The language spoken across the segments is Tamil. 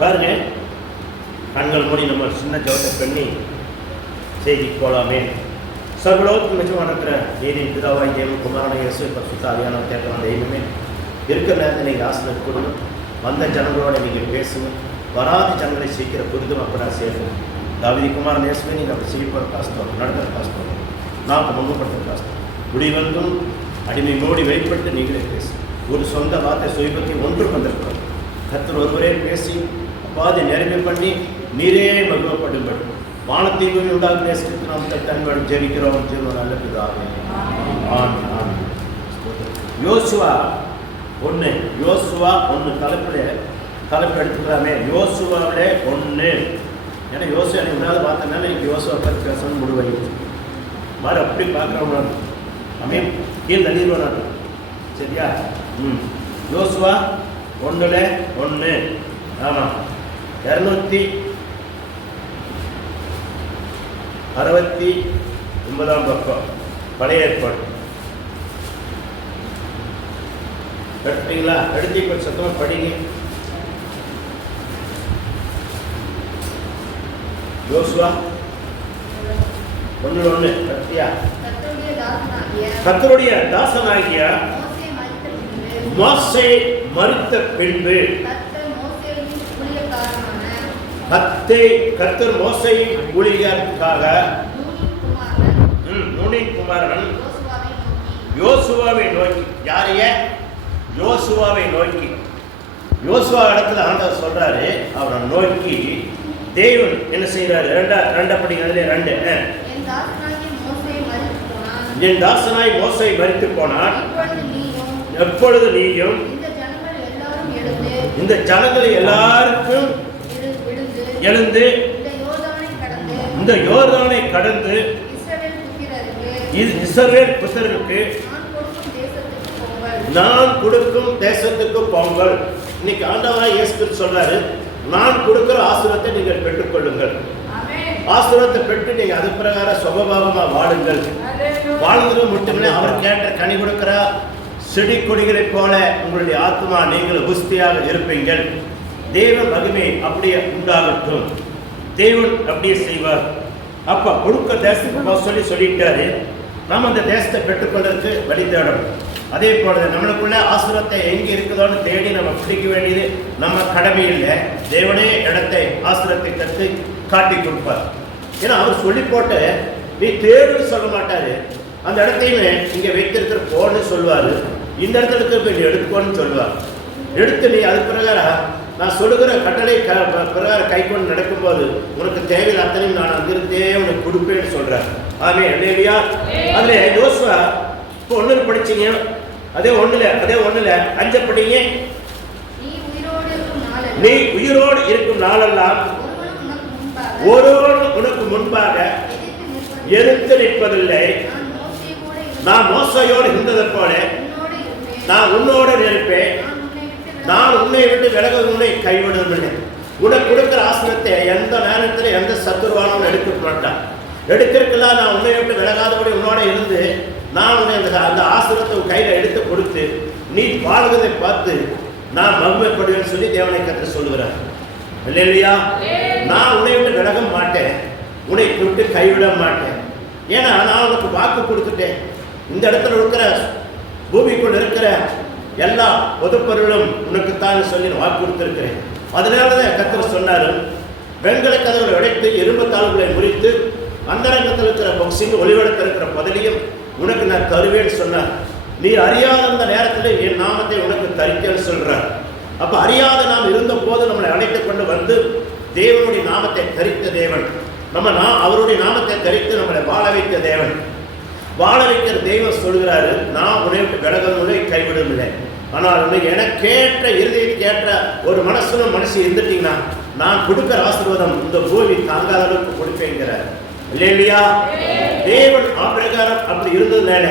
பாருங்க, கண்கள் மூடி நம்ம சின்ன ஜோத்தை பண்ணி செய்திக்கு போகலாமே. சர்வலோகத்துக்கு நிஜமாக இருக்கிற தேனின் பிதாவாய் தேவன் குமாரனை இயேசு பரிசுத்த ஆவியான கேட்கலாம். தெய்வமே, இருக்கிற நேரத்தில் நீங்கள் ஆசீர்வாதம் கொடுங்க. வந்த ஜனங்களோட நீங்கள் பேசுங்க. வராத ஜனங்களை சீக்கிரம் புரிதும் அப்போ சேருங்க. தாவீது குமாரன் இயேசுவை நீங்கள் அப்படி செய்யப்படுற காஸ்தோம், நடக்கிற காஸ்தோம், நாம் பங்குபடுத்துகிற காஸ்தோம். முடிவென்றும் அடிமை மூடி வெளிப்பட்டு நீங்களே பேசு. ஒரு சொந்த வார்த்தை சுயபத்தி ஒன்று வந்திருக்கிறோம். கர்த்தர் ஒருவரே பேசி அப்பாதை நிறைவு பண்ணி நீரே மகிமைப்படுங்கள். வானத்தையும் உண்டாக நேசித்து நாம் தன்மையோடு ஜெபிக்கிறோம். ஜெபம் நல்ல பிதாவே. ஆமென். யோசுவா 1 தலைப்பு எடுத்துக்கலாமே. யோசுவாவிலே 1. ஏன்னா யோசுவா எனக்கு முன்னாடி பார்த்தனால எனக்கு யோசுவா பற்றி பேசணும் முடிவாயிடுச்சு. மாதிரி அப்படி பார்க்குறவங்க அமீன் கீழ் தள்ளிடுவான். சரியா? யோசுவா 1:1. ஆமாம், 269 பக்கம் பழைய ஏற்பாடு. எடுத்தீங்களா? எடுத்து கொஞ்சம் சத்தமாக படிங்க. யோசுவா 1:1 கத்தியா? கர்த்தருடைய தாசனாகிய மோசே மரித்த பின்பு கர்த்தர் மோசேயின் ஊழியருக்காக நூனின் குமாரன் யோசுவாவை நோக்கி, யாரைய? யோசுவாவை நோக்கி. யோசுவா இடத்துல ஆண்டவர் சொல்றாரு, அவரை நோக்கி தேவன் என்ன செய்யறாரு? 2 படிக்கிறதுல 2. என் தாசனாய் மோசே மரித்து போனான். எப்பொழுது நீயும் இந்த ஜனங்களை எல்லாருக்கும் எழுந்து இந்த யோர்தானை கடந்து இஸ்ரவேல் புத்திரருக்கு நான் கொடுக்கும் தேசத்துக்கு போங்கள். இன்னைக்கு ஆண்டவராய் இயேசு கிறிஸ்து சொல்றாரு, நான் கொடுக்கிற ஆசீர்வாதத்தை நீங்கள் பெற்றுக்கொள்ளுங்கள். ஆசீர்வாதத்தை பெற்று நீங்க அது பிரகாரம் சுபபாவமா வாழுங்கள். வாழ்ந்து மட்டுமே அவர் கேட்ட கனி கொடுக்கிற செடி கொடிகளை போல உங்களுடைய ஆத்மா நீங்கள் புஸ்தியாக இருப்பீங்கள். தேவ மகிமை அப்படியே உண்டாகட்டும். தேவன் அப்படியே செய்வார். அப்ப கொடுக்க தேசத்துக்கு சொல்லிட்டாரு. நாம் அந்த தேசத்தை பெற்றுக்கொள்வதற்கு வழி தேடணும். அதே போல நம்மளுக்குள்ள ஆசீர்வாதத்தை எங்கே இருக்குதோன்னு தேடி நம்ம பிடிக்க வேண்டியது நம்ம கடமை இல்லை. தேவனே இடத்தை ஆசீர்வாதத்தை கற்று காட்டி கொடுப்பார். ஏன்னா அவர் சொல்லி போட்டு நீ தேடுன்னு சொல்ல மாட்டாரு. அந்த இடத்தையுமே இங்கே வைத்திருக்கிற போன்னு சொல்லுவார். இந்த இடத்துல இருக்கிற போய் நீ எடுத்துக்கோன்னு சொல்லுவார். எடுத்து நீ அது பிரகாரம் நான் சொல்லுகிற கட்டளை பிரகாரம் கை கொண்டு நடக்கும்போது உனக்கு தேவையில் அத்தனையும் நான் அங்கிருந்தே உனக்கு கொடுப்பேன்னு சொல்றார். ஆமே இல்லையா? அதுல யோசுவா இப்போ 1 படிச்சீங்க. அதே 1 5 படிங்க. நீ உயிரோடு இருக்கும் நாளெல்லாம் ஒருவன் உனக்கு முன்பாக எதிர்த்து நிற்பதில்லை. நான் மோசையோடு இருந்ததை போல நான் உன்னோடு நிற்பேன். நான் உன்னை விட்டு விலக உன்னை கைவிடுவேன். உனக்கு கொடுக்கிற ஆசீர்வாதத்தை எந்த நேரத்தில் எந்த சத்துருவானும் எடுக்க மாட்டான். எடுக்கிறதுக்கெல்லாம் நான் உன்னை விட்டு விலகாதபடி உன்னோட இருந்து நான் உன்னை அந்த ஆசீர்வாதத்தை கையில் எடுத்து கொடுத்து நீ வாழ்வதை பார்த்து நான் மகிமைப்படுவேன்னு சொல்லி தேவனை கற்று சொல்லுகிறார். இல்லையா? நான் உன்னை விட்டு விலக மாட்டேன், உன்னை விட்டு கைவிட மாட்டேன். ஏன்னா நான் உனக்கு வாக்கு கொடுத்துட்டேன். இந்த இடத்துல இருக்கிற பூமிக்குள் இருக்கிற எல்லா பொதுப்பொருளும் உனக்குத்தான் சொல்லி வாக்கு கொடுத்திருக்கிறேன். அதனாலதான் கர்த்தர் சொன்னாரு, வெண்கல கதவுகளை உடைத்து இரும்பு தாள்களை முறித்து அந்தரங்கத்தில் இருக்கிற பொக்சிங் ஒளிவெடுக்க இருக்கிற பதவியும் உனக்கு நான் தருவேன்னு சொன்னார். நீ அறியாத அந்த நேரத்தில் என் நாமத்தை உனக்கு தரிக்கன்னு சொல்றார். அப்ப அறியாத நாம் இருந்த போது நம்மளை அழைத்து கொண்டு வந்து தேவனுடைய நாமத்தை தரித்த தேவன், அவருடைய நாமத்தை தரித்து நம்மளை வாழ வைத்த தேவன். வாழ வைக்கிற தெய்வம் சொல்கிறாரு, நான் உன்னை விட்டு விலகவில்லை, கைவிடவில்லை. ஆனால் உன்னை எனக்கேற்ற இருதயத்துக்கேற்ற ஒரு மனசு இருந்துட்டீங்கன்னா நான் கொடுக்கிற ஆசீர்வாதம் இந்த பூமி தாங்காத அளவுக்கு கொடுப்பேங்கிறார். இல்லையா? தேவன் பிரகாரம் அப்படி இருந்ததுனால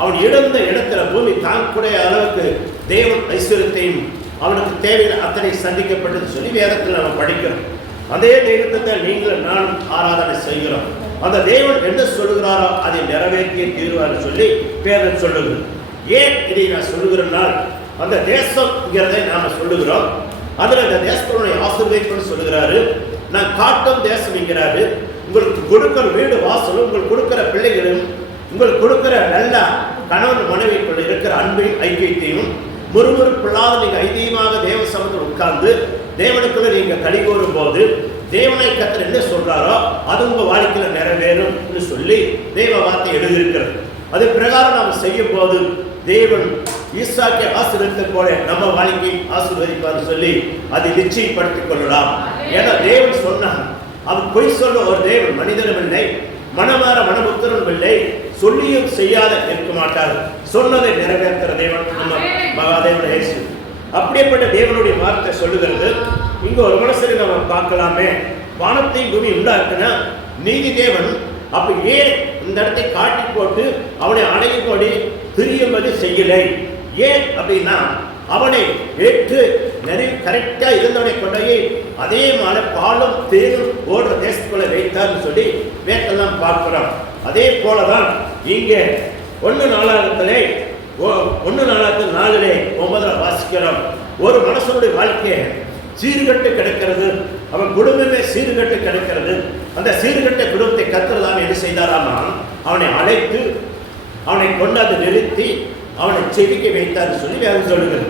அவன் இழந்த இடத்துல பூமி தாங்கக்கூடிய அளவுக்கு தேவன் ஐஸ்வர்யத்தையும் அவனுக்கு தேவையான அத்தனை சந்திக்கப்பட்டது சொல்லி வேதத்தில் நம்ம படிக்கிறோம். அதே தெய்வத்தை நீங்களும் நானும் ஆராதனை செய்கிறோம். அந்த தேவன் என்ன சொல்லுகிறாரோ அதை நிறைவேற்றிய தீர்வார் சொல்லி வேதம் சொல்லுது. ஏன் இதை நான் சொல்லுகிறனால் அந்த தேசம்ங்கிறதை நாம சொல்லுகிறோம். அதில் அந்த தேசத்தினுடைய ஆசீர்வாதம் ஆசீர்வதிப்பேன்னு சொல்லுகிறாரு. நான் காட்டும் தேசம் என்கிறாரு. உங்களுக்கு கொடுக்கிற வீடு வாசலும், உங்களுக்கு கொடுக்கிற பிள்ளைகளும், உங்களுக்கு கொடுக்கிற நல்ல கணவன் மனைவிக்குள்ள இருக்கிற அன்பையும் ஐக்கியத்தையும் முறுமுறுப்பில்லாத நீங்க ஐதியமாக தேவ சமூகத்தில் உட்கார்ந்து தேவனுக்குள்ள நீங்க கலிகூறும் போது தேவனை கர்த்தர் என்ன சொல்றாரோ அது உங்க வாழ்க்கையில நிறைவேறும் என்று சொல்லி தேவ வார்த்தை எழுதியிருக்கிறது. அது பிரகாரம் நாம் செய்யும் போது தேவன் ஈசாக்கை ஆசீர்வதித்த போல நம்ம வாழ்க்கையை ஆசீர்வதிப்பார் சொல்லி அதை நிச்சயப்படுத்திக் கொள்ளலாம். ஏன்னா தேவன் சொன்னான், அவர் பொய் சொல்ல ஒரு தேவன் மனிதனும் இல்லை, மனமாற மனபுத்திரனும் இல்லை, சொல்லியும் செய்யாத இருக்க மாட்டார், சொன்னதை நிறைவேற்ற தேவன் நம்ம மகாதேவன் இயேசு. அப்படிப்பட்ட தேவனுடைய வார்த்தை சொல்லுகிறது. இங்க ஒரு மனுஷனை நம்ம பார்க்கலாமே, வானத்தை பூமி உண்டாக்குனா நீதி தேவன் அப்ப ஏன் இந்த இடத்தை காட்டி போட்டு அவனை அடையும்படி திரியும்படி செய்யலை? ஏன் அப்படின்னா அவனை ஏற்று நிறைய கரெக்டா இருந்தவனை கொண்டையே அதே மாதிரி பாலும் தேனும் ஓடுற தேசத்துக்குள்ள வைத்தார்னு சொல்லி வேட்டெல்லாம் பார்க்கிறோம். அதே போலதான் இங்க 1:4 வாசிக்கிறோம். ஒரு மனுஷனுடைய வாழ்க்கையை சீர்கட்டு கிடக்கிறது, அவன் குடும்பமே சீர்கட்டு கிடக்கிறது. அந்த சீர்கட்ட குடும்பத்தை கர்த்தர் என்ன செய்தாராமா, அவனை அழைத்து அவனை கொண்டாந்து நிறுத்தி அவனை செவிக்க வைத்தார் சொல்லி வேறு சொல்லுகிறது.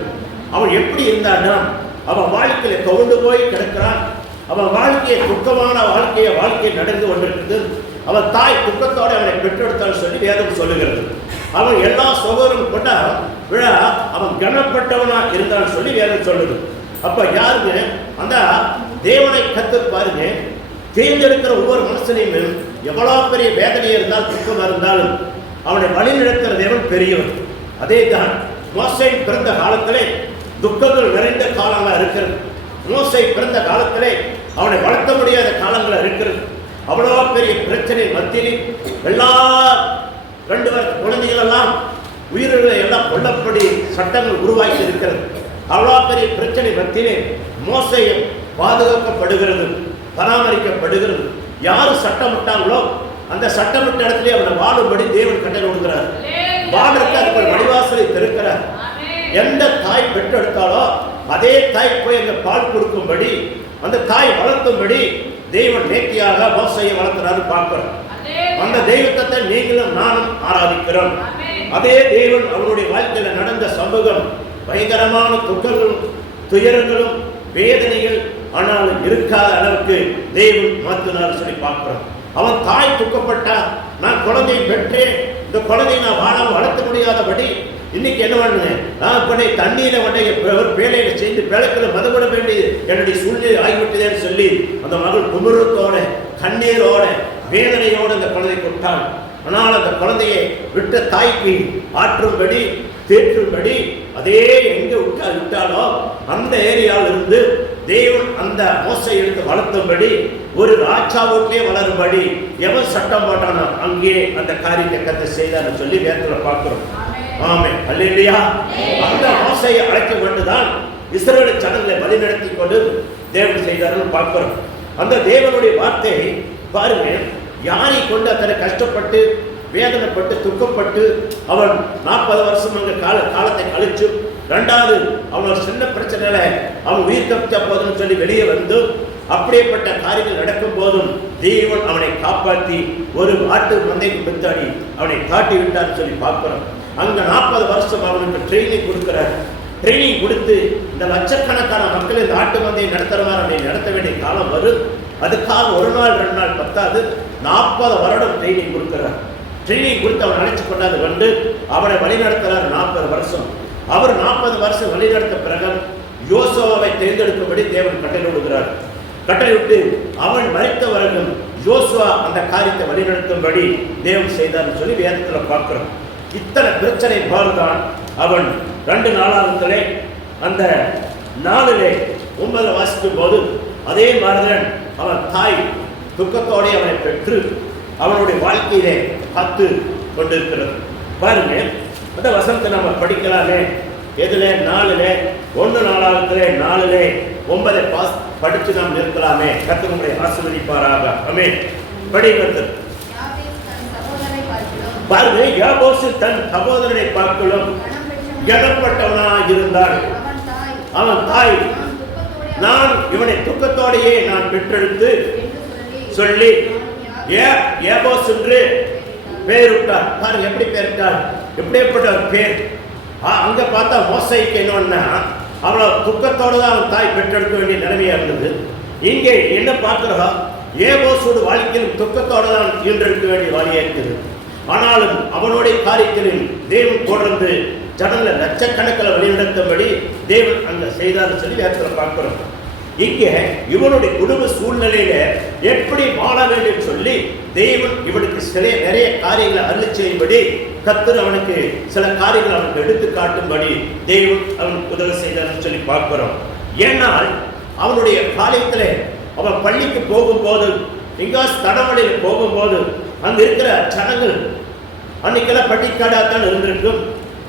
அவன் எப்படி இருந்தான்னா அவன் வாழ்க்கையில கவுண்டு போய் கிடக்கிறான். அவன் வாழ்க்கையை துக்கமான வாழ்க்கையை நடந்து கொண்டிருக்கிறது. அவன் தாய் துக்கத்தோடு அவனை பெற்றெடுத்தால் சொல்லி வேதம் சொல்லுகிறது. அவன் எல்லா சகோதரரும் கொண்ட விழா அவன் கனப்பட்டவனா இருந்தான்னு சொல்லி வேதம் சொல்லுது. அப்ப யாருங்க அந்த தேவனை கர்த்தர் பாருங்க, தேர்ந்தெடுக்கிற ஒவ்வொரு மனுஷனையும் எவ்வளவு பெரிய வேதனை இருந்தால் துக்கம் இருந்தாலும் அவனை வழி நடத்துகிற தேவன் பெரியவன். அதே தான் மோசே பிறந்த காலத்திலே துக்கங்கள் நிறைந்த காலங்களா இருக்கிறது. மோசே பிறந்த காலத்திலே அவனை வளர்த்த முடியாத காலங்களா இருக்கிறது. அவ்வளோ பெரிய பிரச்சனை மத்தியில் எல்லா 2 குழந்தைகள் எல்லாம் உயிர்களை எல்லாம் கொல்லப்படி சட்டங்கள் உருவாக்கி இருக்கிறது. அவ்வளோ பெரிய பிரச்சனை மத்தியிலே மோசே பாதுகாக்கப்படுகிறது, பராமரிக்கப்படுகிறது. யாரு சட்டமிட்டாங்களோ அந்த சட்டமிட்ட இடத்துல அவனை வாழும்படி தேவன் கட்டளை கொடுக்கிறார். வாழறதுக்கு அதுக்கு ஒரு வழிவாசலை திறக்கிறார். எந்த தாய் பெற்றெடுத்தாலோ அதே தாய் போய் அந்த பால் கொடுக்கும்படி அந்த தாய் வளர்க்கும்படி தேவன் நேர்த்தியாக மோசையை வளர்க்கிறாரு பார்க்கிறோம். அந்த தெய்வத்தை நீங்களும் நானும் ஆராதிக்கிறோம். அதே தேவன் அவருடைய வாழ்க்கையில நடந்த சம்பவம் பயங்கரமான துக்கங்களும் துயரங்களும் வேதனைகள் ஆனாலும் இருக்காத அளவுக்கு தேவன் மாற்றினார் சொல்லி பார்க்கிறோம். அவன் தாய் துக்கப்பட்டா, நான் குழந்தையை பெற்றேன், இந்த குழந்தையை நான் வளர்த்த முடியாதபடி இன்னைக்கு என்ன பண்ணுங்க, தண்ணீரை வேலையில செய்து பிழைக்கிற மதுபட வேண்டிய என்னுடைய சூழ்நிலை ஆகிவிட்டதேன்னு சொல்லி அந்த மகள் குமுறத்தோட கண்ணீரோட வேதனையோடு அந்த குழந்தை கொட்டாள். ஆனால் அந்த குழந்தையை விட்ட தாய்க்கு ஆற்றும்படி தேற்றும்படி அதே எங்க விட்டாலோ அந்த ஏரியாவில் இருந்து தேவன் அந்த மோசை எடுத்து வளர்த்தும்படி ஒரு ராஜாவுக்கே வளரும்படி எவன் சட்டம் போட்டானோ அங்கே அந்த காரியத்தை கர்த்தர் செய்தான்னு சொல்லி வேதத்துல பார்க்கிறோம். ஆமென், அல்லேலூயா. அந்த மோசையை அழைக்க கொண்டுதான் இஸ்ரவேல் ஜனங்களை வழிநடத்தி கொண்டு தேவன் செய்தார்னு பார்க்கிறோம். அந்த தேவனுடைய வார்த்தை பாருங்க, யாரை கொண்டு அத்தனை கஷ்டப்பட்டு வேதனைப்பட்டு துக்கப்பட்டு அவன் 40 வருஷம் அங்க காலத்தை கழிச்சு 2வது அவனோட சின்ன பிரச்சனையில அவன் உயிர் தப்பிச்ச போதுன்னு சொல்லி வெளியே வந்து அப்படியேப்பட்ட காரியங்கள் நடக்கும் போதும் தேவன் அவனை காப்பாற்றி ஒரு ஆட்டு மந்தைக்கு பித்தாடி அவனை காட்டி விட்டான்னு சொல்லி பார்க்கிறோம். அங்க 40 வருஷம் அவனுக்கு ட்ரைனிங் கொடுக்கிறார். ட்ரைனிங் கொடுத்து இந்த லட்சக்கணக்கான மக்கள் இந்த ஆட்டு மந்தையை நடத்துற மாதிரி நடத்த வேண்டிய காலம் வரும். அதுக்காக 1 நாள் 2 நாள் பத்தாது, 40 வருடம் ட்ரைனிங் கொடுக்கிறார். ட்ரைனிங் கொடுத்து அவன் அழைச்சு கொண்டாது வந்து அவனை வழிநடத்துறார் 40 வருஷம். அவர் 40 வருஷம் வழிநடத்த பிறகு யோசுவாவை தேர்ந்தெடுக்கும்படி தேவன் கட்டளை விடுகிறார். கட்டளை விட்டு அவன் மரித்த வரைக்கும் யோசுவா அந்த காரியத்தை வழிநடத்தும்படி தேவன் செய்தார்னு சொல்லி வேதத்துல பார்க்கிறோம். இத்தனை பிரச்சனை போதுதான் அவன் 2 நாளாகத்திலே அந்த 4 9 வாசிக்கும் போது அதே மாதிரிதான் அவன் தாய் துக்கத்தோட அவனை பெற்று அவனுடைய வாழ்க்கையிலே காத்து கொண்டிருக்கிறது. பாருங்க, அந்த வசனத்தை நம்ம படிக்கலாமே. எதுல 4 1 நாளாகத்திலே 4 9 படிச்சு நாம் நிற்கலாமே. கர்த்தர் உங்களை ஆசீர்வதிப்பாராக. ஆமென். படிக்கிறது பாருங்க, யாபோசு தன் சகோதரனை பார்க்கலும் கனப்பட்டவனாக இருந்தான். அவன் தாய், நான் இவனை துக்கத்தோடு துக்கத்தோடையே நான் பெற்றெடுத்து சொல்லி ஏபோஸ் என்று பெயரிட்டார். பாருங்க எப்படி பெயரிட்டார், எப்படிப்பட்ட ஒரு பேர். அங்க பார்த்தா மோசைக்கு என்னன்னா அவ்வளவு துக்கத்தோடு தான் அவன் தாய் பெற்றெடுக்க வேண்டிய நிலைமையா இருந்தது. இங்கே என்ன பார்க்கிறோம், ஏபோசோட வாழ்க்கையிலும் துக்கத்தோடு தான் ஈன்றெடுக்க வேண்டிய வழியா இருக்குது. ஆனாலும் அவனுடைய காரியங்களில் தேவன் தொடர்ந்து ஜனங்களை லட்சக்கணக்கில் வழிநடத்தும்படி தேவன் அங்க செய்தார் சொல்லி வேதத்துல பார்க்கிறோம். இங்கே இவனுடைய குடும்ப சூழ்நிலையில எப்படி வாழ வேண்டும் சொல்லி தேவன் இவனுக்கு நிறைய காரியங்களை அருள் செய்யும்படி கர்த்தர் அவனுக்கு சில காரியங்களை அவனுக்கு எடுத்து காட்டும்படி தேவன் அவனுக்கு உதவி செய்தார் சொல்லி பார்க்கிறோம். ஏன்னால் அவனுடைய காரியத்துல அவன் பள்ளிக்கு போகும்போது எங்காவது தடவழியில் போகும்போது அங்க இருக்கிற ஜனங்கள் அன்னைக்கெல்லாம் பட்டிக்காடாத்தான் இருந்திருக்கும்,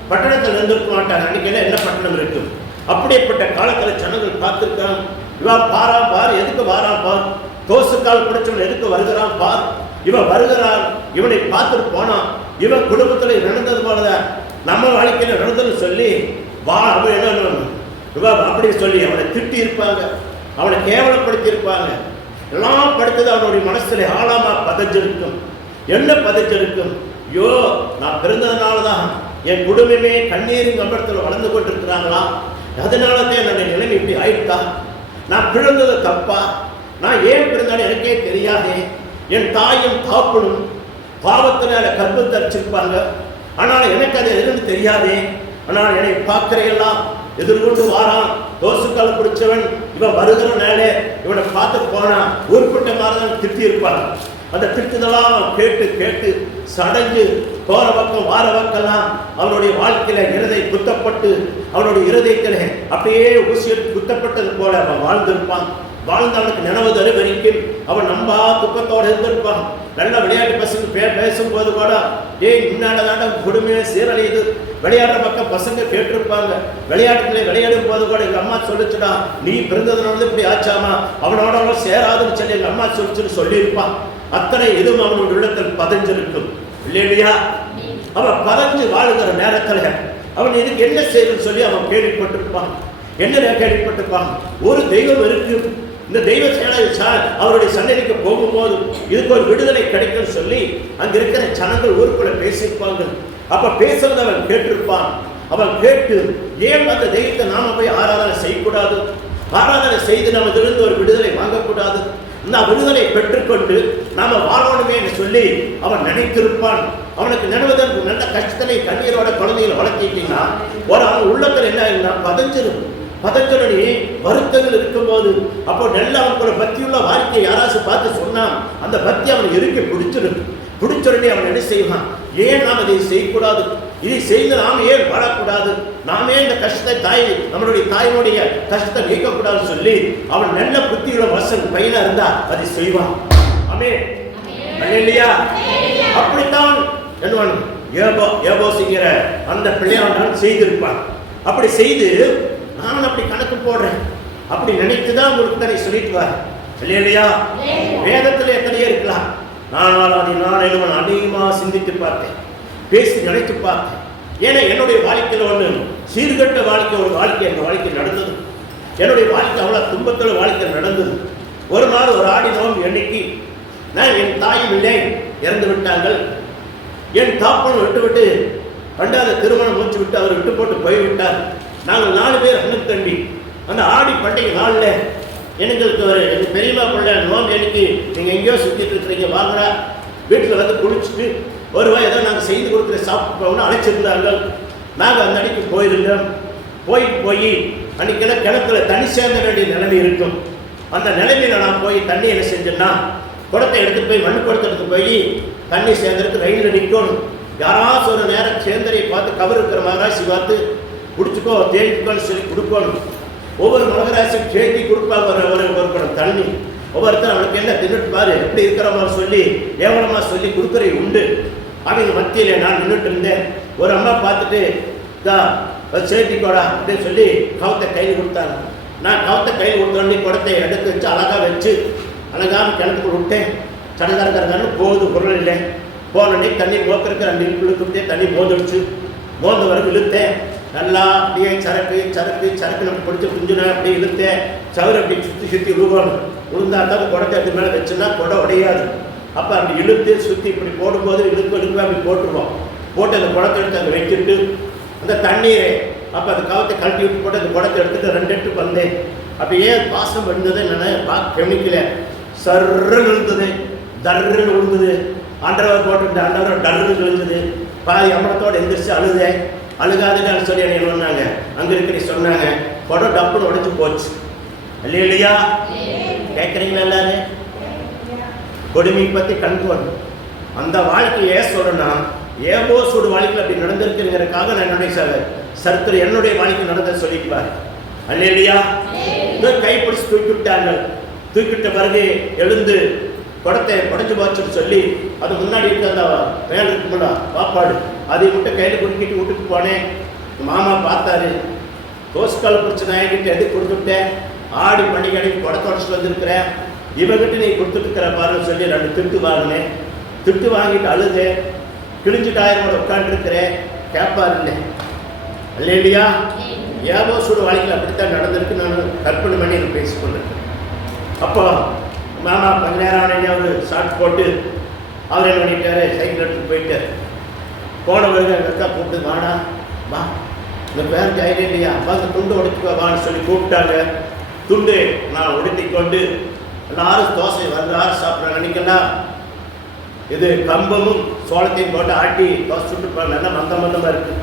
பட்டணத்தில் இருந்திருக்க மாட்டாங்க. அன்னைக்கெல்லாம் என்ன பட்டணம் இருக்கும். அப்படிப்பட்ட காலத்தில் ஜனங்கள் பார்த்திருக்கான். இவன் பாரா பார், எதுக்கு வாரான் பார், தோசுக்கால் பிடிச்சவன் எதுக்கு வருகிறான் பார், இவன் வருகிறான், இவனை பார்த்துட்டு போனான், இவன் குடும்பத்துல நடந்தது போலதான் நம்ம வாழ்க்கையில நடந்ததுன்னு சொல்லி வா அவன் என்ன இவன் அப்படி சொல்லி அவனை திட்டி இருப்பாங்க, அவனை கேவலப்படுத்தி இருப்பாங்க. எல்லாம் படுத்தது அவனுடைய மனசுல ஆழமா பதிஞ்சிருக்கும். என்ன பதிஞ்சிருக்கும், ஐயோ நான் பிறந்ததுனாலதான் என் குடும்பமே கண்ணீரின் கம்பளத்தில் வளர்ந்து கொண்டிருக்கிறாங்களா, அதனாலதான் என்னுடைய நிலைமை இப்படி ஆயிட்டா, நான் பிறந்தது தப்பா, நான் ஏன் பிறந்தாலும் எனக்கே தெரியாதே, என் தாயும் தாப்பனும் பாவத்தினால கர்ப்பம் தரிச்சிருப்பாங்க, ஆனால் எனக்கு அது எதுன்னு தெரியாதே, ஆனால் என்னை பார்க்கிறையெல்லாம் எதிர்கொண்டு வாரான், தோசுக்கால் பிடிச்சவன், இவன் வருகிற நேரே இவனை பார்த்து போனா ஊர்பட்ட மாதிரிதான் திட்டி இருப்பாங்க. அந்த திட்டுதெல்லாம் கேட்டு கேட்டு சடைஞ்சு போற பக்கம் வார பக்கம்லாம் அவனுடைய வாழ்க்கையில இருதை குத்தப்பட்டு அவனுடைய இருதயத்தில அப்படியே ஊசியில் குத்தப்பட்டது போல அவன் வாழ்ந்திருப்பான். வாழ்ந்து அவனுக்கு நினைவு தரு வரைக்கும் அவன் நம்பா துக்கத்தோடு இருந்திருப்பான். நல்ல விளையாட்டு பசங்க பேசும்போது கூட ஏய் முன்னாடி குடும்பமே சீரழியுது, விளையாடுற பக்கம் பசங்க கேட்டிருப்பாங்க. விளையாட்டுல விளையாடும் போது கூட எங்க அம்மா சொல்லிச்சுடா, நீ பிறந்ததுனால இப்படி ஆச்சாமா, அவனோட சேராதுன்னு சொல்லி எங்க அம்மா சொல்லிச்சுன்னு சொல்லியிருப்பான். அத்தனை எதுவும் அவனுடைய உள்ளத்தில் பதிஞ்சிருக்கும் இல்லையா. அவன் பதிஞ்சு வாழுகிற நேரத்துல அவன் இதுக்கு என்ன செய்யணும்னு சொல்லி அவன் கேள்விப்பட்டிருப்பான். என்ன கேள்விப்பட்டிருப்பான், ஒரு தெய்வம் இருக்கு, இந்த தெய்வ சேனை அவருடைய சன்னதிக்கு போகும்போது இதுக்கு ஒரு விடுதலை கிடைக்கும் சொல்லி அங்க இருக்கிற ஜனங்கள் ஊருக்குள்ள பேசியிருப்பாங்க. அப்ப பேசுறத அவன் கேட்டிருப்பான். அவன் கேட்டு ஏன் அந்த தெய்வத்தை நாம போய் ஆராதனை செய்யக்கூடாது, ஆராதனை செய்து நம்ம இதிலிருந்து ஒரு விடுதலை வாங்கக்கூடாது, இந்த விடுதலை பெற்றுக்கொண்டு நாம வாழணுமே என்று சொல்லி அவன் நினைத்திருப்பான். அவனுக்கு நினைவதற்கு நல்ல கஷ்டத்தை கண்ணீரோட குழந்தைகளை வளர்த்திட்டீங்கன்னா ஒரு அவன் உள்ளத்தில் என்ன பதிஞ்சிடும். பதற்றனி வருத்தங்கள் இருக்கும்போது அப்போ நல்ல அவனுக்கு பக்தியுள்ள வாழ்க்கையை யாராச்சும் பார்த்து சொன்னான், அந்த பக்தி அவனை இறுக்கி பிடிச்சுடனே அவன் என்ன செய்வான், ஏன் நாம் இதை செய்யக்கூடாது, இதை செய்து நாம் ஏன் வாழக்கூடாது, நாமே இந்த கஷ்டத்தை நம்மளுடைய தாயினுடைய கஷ்டத்தை நீக்கக்கூடாதுன்னு சொல்லி அவன் நல்ல புத்தியுள்ள வசன் பையனா இருந்தா அதை செய்வான். ஆமே இல்லையா. அப்படித்தான் என்னவன் ஏபோசிங்கிற அந்த பிள்ளையான் செய்திருப்பான். அப்படி செய்து நான் அப்படி கணக்கு போடுறேன் அப்படி நினைத்துதான் உங்களுக்கு தானே சொல்லிட்டு வர இல்லையா. வேதத்துல எத்தனையே இருக்கலாம். நான் அதிகமா சிந்தித்து பார்த்தேன், பேசி நினைத்து பார்த்தேன். ஏன்னா என்னுடைய வாழ்க்கையில் ஒன்று சீர்கட்ட வாழ்க்கை, ஒரு வாழ்க்கை என் வாழ்க்கை நடந்தது. என்னுடைய வாழ்க்கை அவ்வளோ துன்பத்தில் வாழ்க்கை நடந்தது. ஒரு நாள் ஒரு ஆடி நோம்பு எண்ணிக்கை நான் என் தாயும் இல்லை இறந்து விட்டார்கள். என் தாப்பன் விட்டு ரெண்டாவது திருமணம் மூச்சு விட்டு அவர் விட்டு போட்டு போய்விட்டார். நாங்கள் 4 பேர் அண்ணன் தம்பி. அந்த ஆடி பண்டிகை நாளில் எங்களுக்கு ஒரு எங்கள் பெரியம்மா பிள்ளை நோம்பு எண்ணிக்கை நீங்கள் எங்கேயோ சுற்றிட்டு இருக்கிறீங்க, வாங்கடா வீட்டில் வந்து குளிச்சுட்டு ஒருவாய் ஏதோ நாங்கள் செய்து கொடுக்குற சாப்பிட்டு அழைச்சிருந்தார்கள். நாங்கள் அந்த அன்னைக்கு போயிருந்தோம். போய் அன்னைக்கெல்லாம் கிணத்துல தண்ணி சேர்ந்த வேண்டிய நிலைமை இருக்கும். அந்த நிலைமையில் நான் போய் தண்ணி என்ன செஞ்சேன்னா குடத்தை எடுத்துகிட்டு போய் மண் குடத்தை எடுத்து போய் தண்ணி சேர்ந்துருக்கு ரயிலில் நிற்கணும். யாராச்சும் ஒரு நேரம் சேர்ந்தரையை பார்த்து கவர் இருக்கிற மகராசி பார்த்து குடிச்சுக்கோ தேடிக்கோன்னு சொல்லி கொடுக்கணும். ஒவ்வொரு மகராசியும் சேர்த்தி கொடுப்பாங்க ஒரு குடம் தண்ணி. ஒவ்வொருத்தர் அவனுக்கு என்ன தின்னுட்டு பாரு எப்படி இருக்கிற மாதிரி சொல்லி ஏவலமாக சொல்லி கொடுக்குற உண்டு. அவங்க மத்தியில் நான் நின்றுட்டு இருந்தேன். ஒரு அம்மா பார்த்துட்டு சேர்த்திக்கோடா அப்படின்னு சொல்லி கவத்தை கையில் கொடுத்தாங்க. நான் கவத்தை கையில் கொடுத்தோன்னே குடத்தை எடுத்து வச்சு அழகாக வச்சு அழகாக கிணத்துக்கு விட்டேன். சடங்காரக்காரங்க போகுது பொருள் இல்லை. போனோடனே தண்ணி மோக்கிறதுக்கு 2 இழுத்துட்டே தண்ணி மோந்துடுச்சு. மோந்த வரைக்கும் இழுத்தேன். நல்லா அப்படியே சரக்கு சரக்கு சரக்கு நம்ம பிடிச்ச குஞ்சுனா அப்படியே இழுத்து சவரை அப்படி சுற்றி சுற்றி உழுவணும். உளுந்தாத்தான் குடத்தை எடுத்து மேலே வச்சுன்னா குடை உடையாது. அப்போ அப்படி இழுத்து சுற்றி இப்படி போடும்போது இழுப்பு அப்படி போட்டுருவோம். போட்டு அந்த குடத்தை எடுத்து அங்கே வச்சுட்டு அந்த தண்ணீரை அப்போ அந்த கவத்தை கழட்டி விட்டு போட்டு அந்த குடத்தை எடுத்துட்டு 2 எட்டு வந்தேன். அப்போ ஏன் வாசம் வந்தது என்னென்னா கெமிக்கல சர்ன்னு இருந்தது, தர்ன்னு விழுந்தது. ஆண்டவர் போட்டு ஆண்டவர் டர்ன்னு விழுந்தது. பாதி அம்மனத்தோடு எந்திரிச்சு அழுதேன். அழுகாதுன்னு சொல்லி என்ன சொன்னாங்க, அங்கே இருக்கிற சொன்னாங்க குடம் டப்புன்னு உடைச்சு போச்சு. இல்லையா கேட்குறீங்களா எல்லாரும்? கொடுமை பற்றி கண்கோடு அந்த வாழ்க்கையை சொல்லணும். ஏபோசோட வாழ்க்கையில் அப்படி நடந்திருக்குங்கிறதுக்காக நான் என்னுடைய சரித்திரம் என்னுடைய வாழ்க்கை நடந்த சொல்லிக்குவார். அல்லையா கைப்பிடிச்சு தூக்கிவிட்டாங்க. தூக்கிவிட்ட பிறகு எழுந்து குடத்தை உடஞ்சி போச்சுன்னு சொல்லி அது முன்னாடி இருக்க அந்த வேலை இருக்கும்ல பாப்பாடு அதை மட்டும் கையில் குறுக்கிட்டு விட்டுட்டு போனேன். மாமா பார்த்தாரு. தோஸ்கால் பிரச்சனை ஆகிட்டு எது கொடுத்துட்டேன். ஆடி பண்டிகை குடத்தை உடச்சிட்டு வந்திருக்கிறேன். இவங்கிட்ட நீ கொடுத்துட்டுருக்கிற பாருன்னு சொல்லி 2 திட்டு வாங்கினேன். திட்டு வாங்கிட்டு அழுதேன். கிழிஞ்சிட்டாயிரம் உட்காந்துருக்கிறேன். கேட்பார் இல்லை இல்லையா? ஏபோசோட வாழ்க்கையில் அப்படித்தான் நடந்திருக்கு. நான் கற்பனை பண்ணி நான் பேசிக்கொண்டிருக்கேன். அப்போ மாமா கொஞ்ச நேரம் ஆனே அவர் ஷார்ட் போட்டு அவர் என்ன பண்ணிட்டாரு, சைக்கிள் எடுத்துட்டு போயிட்டார். போனவர்கள் எங்கள் அக்கா கூப்பிட்டு வாடா வா இந்த பேர் ஜாயிலே இல்லையா வாங்க துண்டு உடைச்சுக்கோ வான்னு சொல்லி கூப்பிட்டாங்க. துண்டு நான் உடுத்தி கொண்டு எல்லாரும் தோசை எல்லாரும் சாப்பிட்றாங்க. அன்றைக்கெல்லாம் இது கம்பமும் சோளத்தையும் போட்டு ஆட்டி தோசை சுட்டுப்பாங்க. நல்லா மந்தமாக இருக்குது.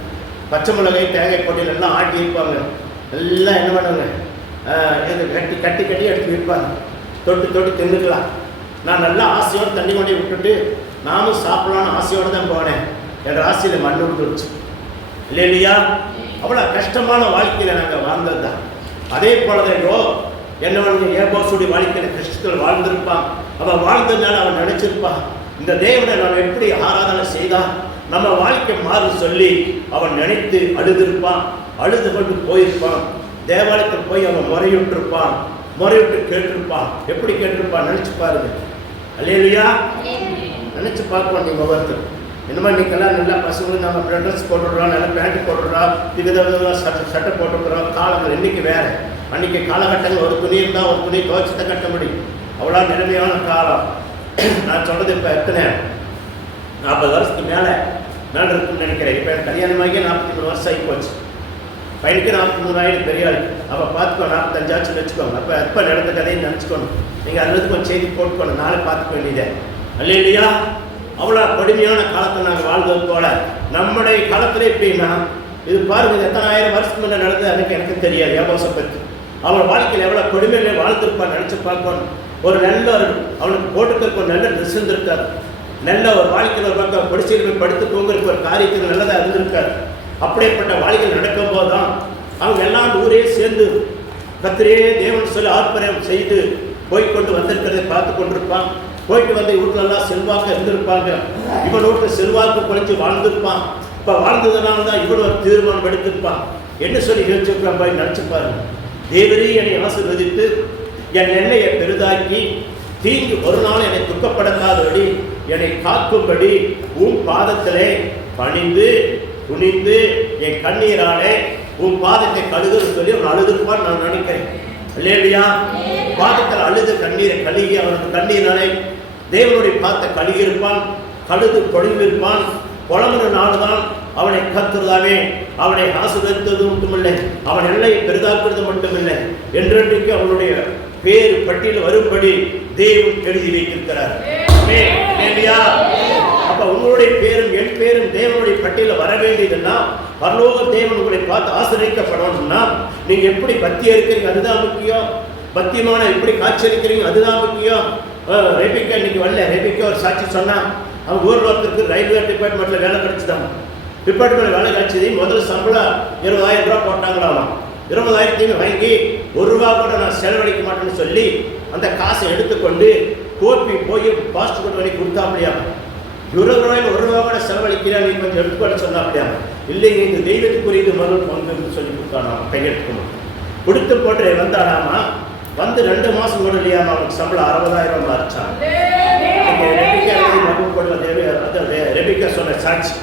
பச்சை மிளகாய் தேங்காய் போட்டியில் எல்லாம் ஆட்டி வைப்பாங்க. எல்லாம் என்ன பண்ணுவாங்க, இது கட்டி கட்டி கட்டி எடுத்து வைப்பாங்க. தொட்டு தொட்டு தின்னுக்கலாம். நான் நல்லா ஆசையோடு தண்ணி கொண்டே விட்டுட்டு நானும் சாப்பிடலான்னு ஆசையோடு தான் போனேன். என் ராசியில் மண் விட்டுருச்சு. இல்லையா? அவ்வளோ கஷ்டமான வாழ்க்கையில் நாங்கள் வாழ்ந்தது தான். அதே போலதையோ என்னவனுக்கு ஏபோசுடைய வாழ்க்கையில் கஷ்டத்தில் வாழ்ந்திருப்பான். அவன் வாழ்ந்ததுனால அவன் நினைச்சிருப்பான், இந்த தேவனை நான் எப்படி ஆராதனை செய்தான் நம்ம வாழ்க்கை மாறு சொல்லி அவன் நினைத்து அழுதிருப்பான். அழுது கொண்டு போயிருப்பான். தேவாலயத்தில் போய் அவன் முறையிட்டிருப்பான். முறையிட்டு கேட்டிருப்பான். எப்படி கேட்டிருப்பான் நினைச்சு பாருங்க. அல்லேலூயா. நினைச்சு பார்ப்போம். நீங்க ஒவ்வொருத்தர் என்னமா நீங்கெல்லாம் நல்லா பசங்களுக்கு நம்ம ட்ரெஸ் போட்டுடுறோம், நல்லா பேண்ட் போட்டுடுறோம், விதவிதமாக சட்டை போட்டுக்கிறோம். காலங்கள் இன்னைக்கு வேற. அன்னைக்கு காலகட்டங்கள் ஒரு துணி இருந்தால் ஒரு துணி துவைச்சத்தை கட்ட முடியும். அவ்வளோ நிலைமையான காலம். நான் சொல்றது இப்போ எத்தனை 40 வருஷத்துக்கு மேலே நான் இருக்குன்னு நினைக்கிறேன். இப்போ எனக்கு கல்யாணமாகி 43 வருஷம் ஆகி போச்சு. பையனுக்கு 43 ஆயிரம் பெரிய ஆள். அப்போ பார்த்துக்கோ 45 ஆச்சுன்னு வச்சுக்கோங்க. அப்போ எப்போ நடந்த கதையை நினச்சிக்கணும். நீங்கள் அதுலேருந்து கொஞ்சம் செய்தி போட்டுக்கணும். நாளை பார்த்துக்க வேண்டியதே அல்லையா? அவ்வளோ கொடுமையான காலத்தை நாங்கள் வாழ்ந்தது போல நம்முடைய காலத்தில் எப்படின்னா இது பாருங்கள், எத்தனை ஆயிரம் வருஷத்துக்கு முன்னே நடந்தது அதுக்கு எனக்கு தெரியாது. ஏபோசை பற்றி அவன் வாழ்க்கையில் எவ்வளோ கொடுமையிலே வாழ்ந்துருப்பான் நினச்சி பார்க்கணும். ஒரு நல்ல அவனுக்கு போட்டுக்கிறதுக்கு ஒரு நல்ல ட்ரெஸ் இருந்திருக்காரு. நல்ல ஒரு வாழ்க்கையில் ஒரு பக்கம் படிச்சுட்டு போய் படுத்து தூங்குறதுக்கு ஒரு காரியத்துக்கு நல்லதாக இருந்திருக்காரு. அப்படிப்பட்ட வாழ்க்கை நடக்கும் போது தான் அவங்க எல்லாம் ஊரே சேர்ந்து கத்திரே தேவன் சொல்லி ஆர்ப்பரியம் செய்து போய்கொண்டு வந்திருக்கிறதை பார்த்து கொண்டிருப்பான். போயிட்டு வந்த வீட்டிலெல்லாம் செல்வாக்கு இருந்திருப்பாங்க. இவன் வீட்டில் செல்வாக்கு குறைச்சி வாழ்ந்திருப்பான். இப்போ வாழ்ந்ததுனால தான் இவன் ஒரு தீர்மானம் எடுத்திருப்பான். என்ன சொல்லி யோசிச்சிருப்பான் போய் நினச்சிப்பாரு. தேவரே என்னை ஆசீர்வதித்து என் எண்ணெயை பெரிதாக்கி தீங்கு ஒரு நாள் என்னை துக்கப்படுத்தாதபடி என்னை காக்கும்படி உன் பாதத்திலே பணிந்து துணிந்து என் கண்ணீராலே உன் பாதத்தை கழுதுன்னு சொல்லி அவன் அழுதுருப்பான் நான் நினைக்கிறேன். இல்லையா? பாதத்தில் அழுது கண்ணீரை கழுகி அவனுக்கு கண்ணீராலே தேவனுடைய பாதத்தை கழுகியிருப்பான். கழுது பொழிவிருப்பான். புலம்புற நாள்தான் அவனை கத்துறதாவே அவனை ஆசீர்வதித்தது மட்டுமில்லை, அவன் எல்லையை பெரிதாக்குறது மட்டுமில்லை, என்றென்றைக்கு அவனுடைய பேர் பட்டியல் வரும்படி தேவன் எழுதி வைத்திருக்கிறார். அப்ப உங்களுடைய பேரும் என் பேரும் தேவனுடைய பட்டியலில் வர வேண்டியதுன்னா பரலோக தேவன் உங்களை பார்த்து ஆசீர்வதிக்கப்படணும்னா நீங்க எப்படி பக்தியா இருக்கிறீங்க அதுதான் முக்கியம். பக்தியமான எப்படி காட்சி அளிக்கிறீங்க அதுதான் முக்கியம். ரெபிகா இன்னைக்கு வரல. ரெபிகா ஒரு சாட்சி சொன்னா அவங்க ஊரில் ஒருத்தருக்கு ரயில்வே டிபார்ட்மெண்ட்ல வேலை கிடைச்சிட்டாங்க. டிபார்ட்மெண்ட் வேலை கிடைச்சது முதல் சம்பளம் 20,000 ரூபா போட்டாங்களாம். 20,000 வாங்கி ₹1 கூட நான் செலவழிக்க மாட்டேன்னு சொல்லி அந்த காசை எடுத்துக்கொண்டு கோப்பி போய் பாஸ்ட் கொண்டு பண்ணி கொடுத்தா அப்படியாம. ₹20 ₹1 கூட செலவழிக்கிறா நீ கொஞ்சம் எடுத்துக்கொண்டு சொன்னா அப்படியாம. இல்லைங்க இந்த தெய்வத்துக்குரிய மறுபடியும் வந்து சொல்லி கொடுத்தானா கையெடுக்கணும். கொடுத்து போட்டு வந்தாடாமா. வந்து 2 மாதம் கூட இல்லையாமா அவனுக்கு சம்பளம் 60,000 மாறிச்சான். ரெபிகா சொன்ன சாட்சி.